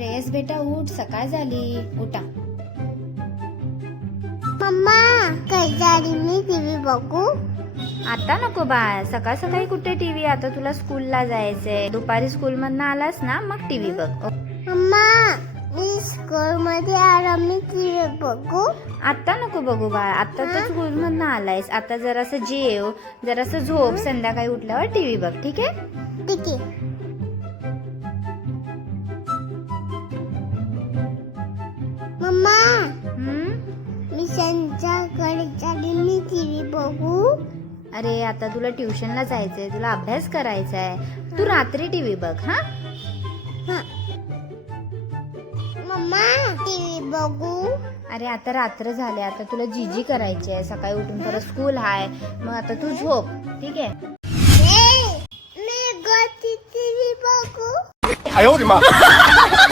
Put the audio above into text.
श्रेयस बेटा उठ सकाळ झाली. उठा. मम्मा काय झाली मी टीव्ही बघू? आता नको बाळ. सकाळ सकाळी कुठे टीव्ही? आता तुला स्कूलला जायचंय. दुपारी स्कूल मधनं आलास ना मग टीव्ही बघ. मम्मा मी स्कूल मध्ये आलो मी टीव्ही बघू? आता नको बघू बाळ. आता तर स्कूल मधनं आलायस. आता जरासं जेव जरासं झोप. संध्याकाळी उठल्यावर टीव्ही बघ ठीक आहे? ठीक आहे. बघू. अरे आता तुला ट्युशनला जायचंय तुला अभ्यास करायचा आहे तू रात्री टीव्ही बघ हा? मम्मा टीव्ही बघू. अरे आता रात्र झाले आता तुला जी जी करायची आहे सकाळी उठून परत स्कूल आहे मग आता तू झोप ठीक आहे? बघू.